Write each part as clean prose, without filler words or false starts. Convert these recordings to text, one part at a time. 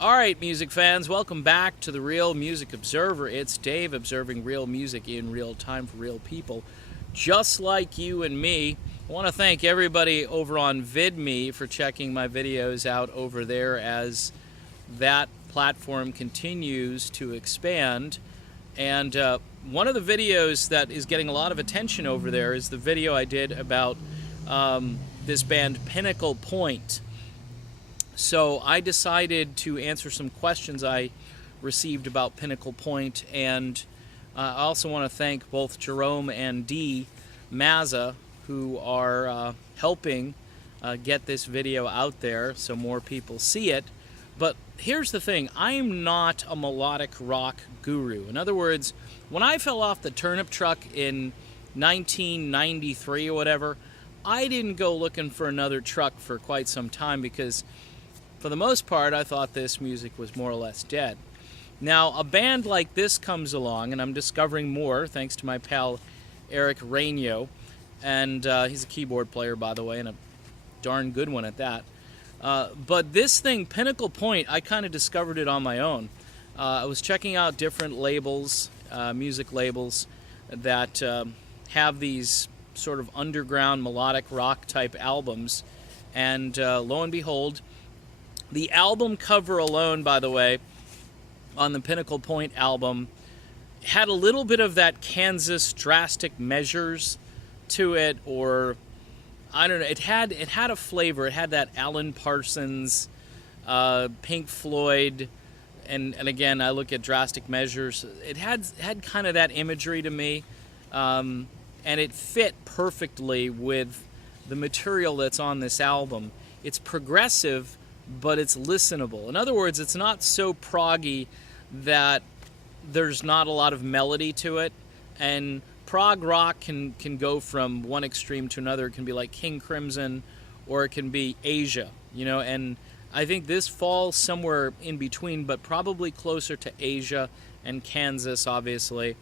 All right, music fans, welcome back to the Real Music Observer. It's Dave observing real music in real time for real people, just like you and me. I want to thank everybody over on VidMe for checking my videos out over there as that platform continues to expand. And one of the videos that is getting a lot of attention over there is the video I did about this band Pinnacle Point. So I decided to answer some questions I received about Pinnacle Point, and I also want to thank both Jerome and Dee Mazza, who are helping get this video out there so more people see it. But here's the thing, I'm not a melodic rock guru. In other words, when I fell off the turnip truck in 1993 or whatever, I didn't go looking for another truck for quite some time because for the most part, I thought this music was more or less dead. Now, a band like this comes along, and I'm discovering more thanks to my pal Eric Rainio, and he's a keyboard player, by the way, and a darn good one at that. But this thing, Pinnacle Point, I kind of discovered it on my own. I was checking out different labels, music labels, that have these sort of underground melodic rock type albums, and lo and behold, the album cover alone, by the way, on the Pinnacle Point album, had a little bit of that Kansas Drastic Measures to it, or I don't know. It had a flavor. It had that Alan Parsons, Pink Floyd, and again, I look at Drastic Measures. It had kind of that imagery to me, and it fit perfectly with the material that's on this album. It's progressive, but it's listenable. In other words, it's not so proggy that there's not a lot of melody to it, and prog rock can go from one extreme to another. It can be like King Crimson, or it can be Asia, you know, and I think this falls somewhere in between, but probably closer to Asia and Kansas, obviously.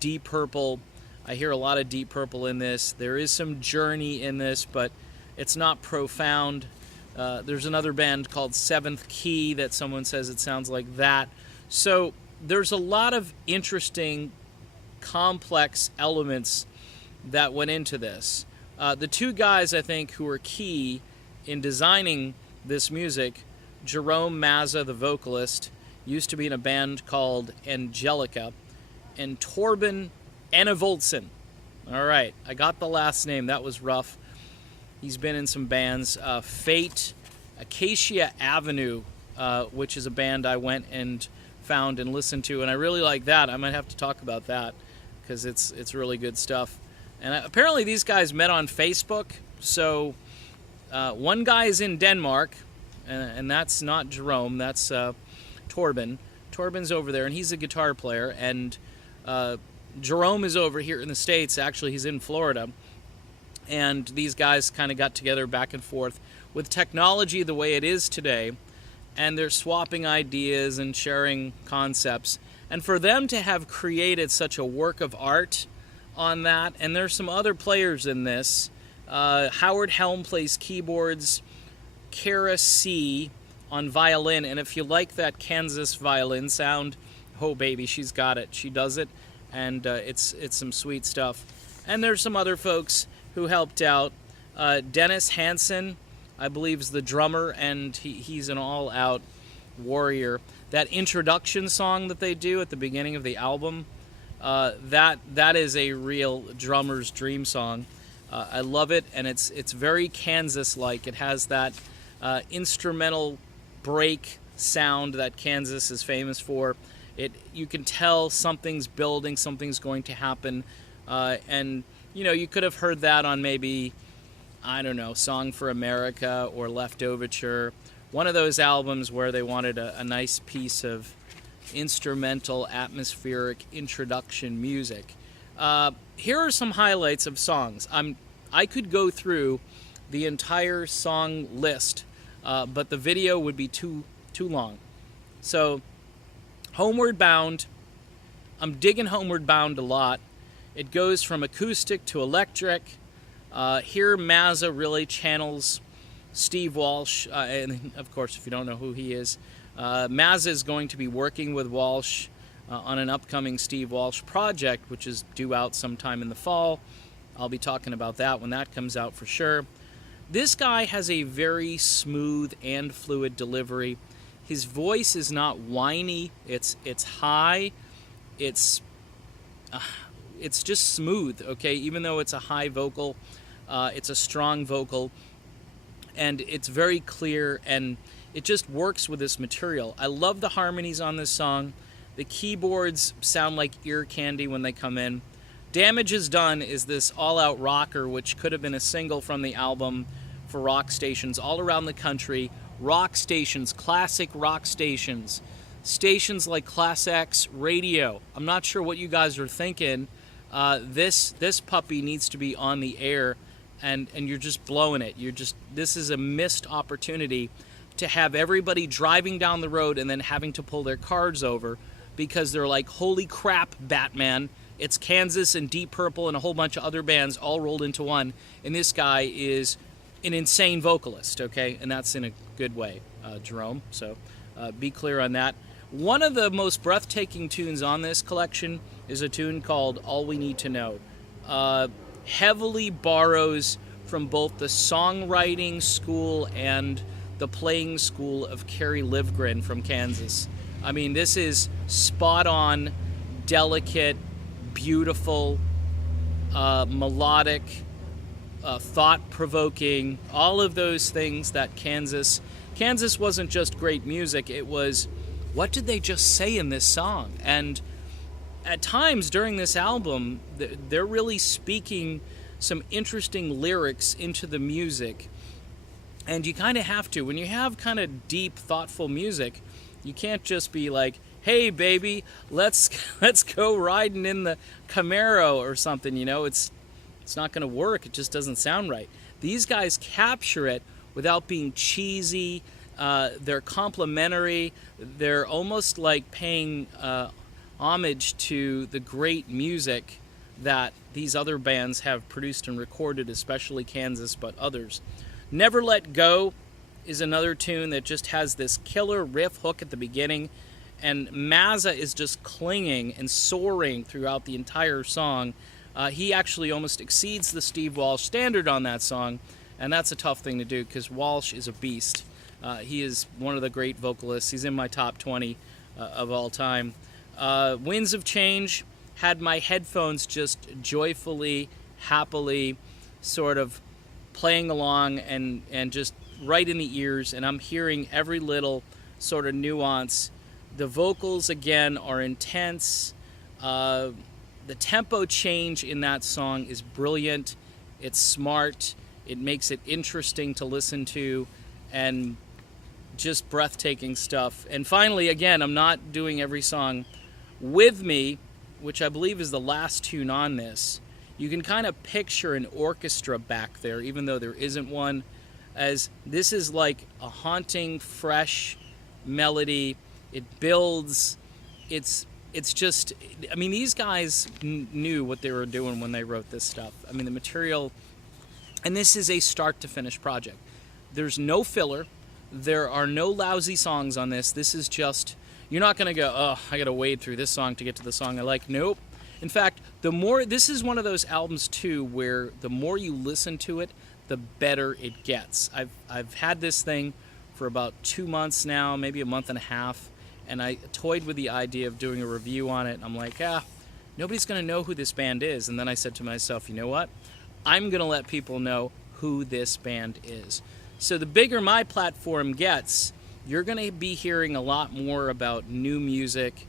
Deep Purple, I hear a lot of Deep Purple in this. There is some Journey in this, but it's not profound. There's another band called Seventh Key that someone says it sounds like that. So there's a lot of interesting, complex elements that went into this. The two guys, I think, who were key in designing this music, Jerome Mazza, the vocalist, used to be in a band called Angelica, and Torben Enevoldsen. All right, I got the last name. That was rough. He's been in some bands, Fate, Acacia Avenue, which is a band I went and found and listened to, and I really like that. I might have to talk about that because it's really good stuff. And apparently these guys met on Facebook. So one guy is in Denmark, and that's not Jerome. That's Torben. Torben's over there, and he's a guitar player. And Jerome is over here in the States. Actually, he's in Florida. And these guys kind of got together back and forth. With technology the way it is today, and they're swapping ideas and sharing concepts. And for them to have created such a work of art on that, and there's some other players in this. Howard Helm plays keyboards, Kara C on violin, and if you like that Kansas violin sound, oh baby, she's got it. She does it, and it's some sweet stuff. And there's some other folks who helped out. Dennis Hansen, I believe, is the drummer, and he's an all-out warrior. That introduction song that they do at the beginning of the album, that is a real drummer's dream song. I love it, and it's very Kansas-like. It has that instrumental break sound that Kansas is famous for. You can tell something's building, something's going to happen, and you know, you could have heard that on maybe, I don't know, Song for America or Left Overture, one of those albums where they wanted a nice piece of instrumental, atmospheric introduction music. Here are some highlights of songs. I could go through the entire song list, but the video would be too long. So, Homeward Bound, I'm digging Homeward Bound a lot. It goes from acoustic to electric. Here Mazza really channels Steve Walsh, and of course, if you don't know who he is, Mazza is going to be working with Walsh on an upcoming Steve Walsh project, which is due out sometime in the fall. I'll be talking about that when that comes out for sure. This guy has a very smooth and fluid delivery. His voice is not whiny. It's high. It's just smooth, okay? Even though it's a high vocal, it's a strong vocal, and it's very clear, and it just works with this material. I love the harmonies on this song. The keyboards sound like ear candy when they come in. Damage Is Done is this all-out rocker, which could have been a single from the album for rock stations all around the country. Rock stations, classic rock stations, stations like Class X Radio. I'm not sure what you guys are thinking. This puppy needs to be on the air, and you're just blowing it. This is a missed opportunity to have everybody driving down the road and then having to pull their cars over because they're like, holy crap, Batman. It's Kansas and Deep Purple and a whole bunch of other bands all rolled into one, and this guy is an insane vocalist, okay? And that's in a good way, Jerome, so be clear on that. One of the most breathtaking tunes on this collection is a tune called All We Need to Know. Heavily borrows from both the songwriting school and the playing school of Kerry Livgren from Kansas. I mean, this is spot on, delicate, beautiful, melodic, thought-provoking, all of those things that Kansas wasn't just great music, it was, what did they just say in this song? And at times during this album, they're really speaking some interesting lyrics into the music. And you kind of have to. When you have kind of deep, thoughtful music, you can't just be like, hey, baby, let's go riding in the Camaro or something, you know? It's not going to work. It just doesn't sound right. These guys capture it without being cheesy. They're complimentary. They're almost like paying homage to the great music that these other bands have produced and recorded, especially Kansas, but others. Never Let Go is another tune that just has this killer riff hook at the beginning, and Mazza is just clinging and soaring throughout the entire song. He actually almost exceeds the Steve Walsh standard on that song, and that's a tough thing to do because Walsh is a beast. He is one of the great vocalists. He's in my top 20 of all time. Winds of Change had my headphones just joyfully, happily sort of playing along and just right in the ears, and I'm hearing every little sort of nuance. The vocals, again, are intense. The tempo change in that song is brilliant. It's smart. It makes it interesting to listen to, and just breathtaking stuff. And finally, again, I'm not doing every song. With Me, which I believe is the last tune on this, you can kind of picture an orchestra back there, even though there isn't one, as this is like a haunting, fresh melody. It builds. It's just, I mean, these guys knew what they were doing when they wrote this stuff. I mean, the material, and this is a start-to-finish project. There's no filler. There are no lousy songs on this. This is just, you're not going to go, oh, I got to wade through this song to get to the song I like. Nope. In fact, this is one of those albums, too, where the more you listen to it, the better it gets. I've had this thing for about 2 months now, maybe a month and a half, and I toyed with the idea of doing a review on it, and I'm like, nobody's going to know who this band is. And then I said to myself, you know what? I'm going to let people know who this band is. So the bigger my platform gets, you're going to be hearing a lot more about new music,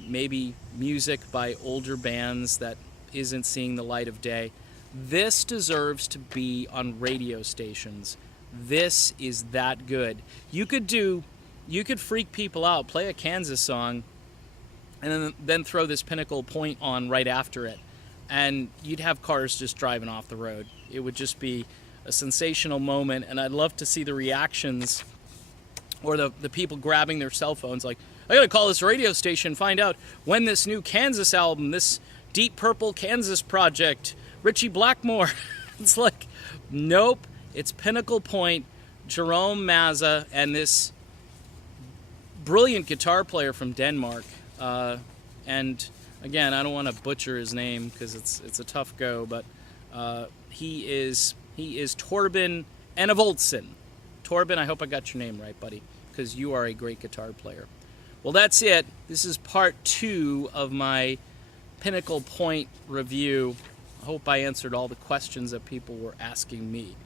maybe music by older bands that isn't seeing the light of day. This deserves to be on radio stations. This is that good. You could freak people out, play a Kansas song, and then throw this Pinnacle Point on right after it, and you'd have cars just driving off the road. It would just be a sensational moment, and I'd love to see the reactions or the people grabbing their cell phones like, I gotta call this radio station, find out when this new Kansas album, this Deep Purple Kansas project, Richie Blackmore. It's like, nope, it's Pinnacle Point. Jerome Mazza and this brilliant guitar player from Denmark. And again, I don't want to butcher his name because it's a tough go, but he is Torben Enevoldsen. Torben, I hope I got your name right, buddy, because you are a great guitar player. Well, that's it. This is part 2 of my Pinnacle Point review. I hope I answered all the questions that people were asking me.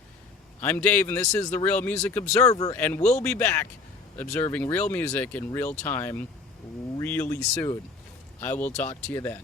I'm Dave, and this is the Real Music Observer, and we'll be back observing real music in real time really soon. I will talk to you then.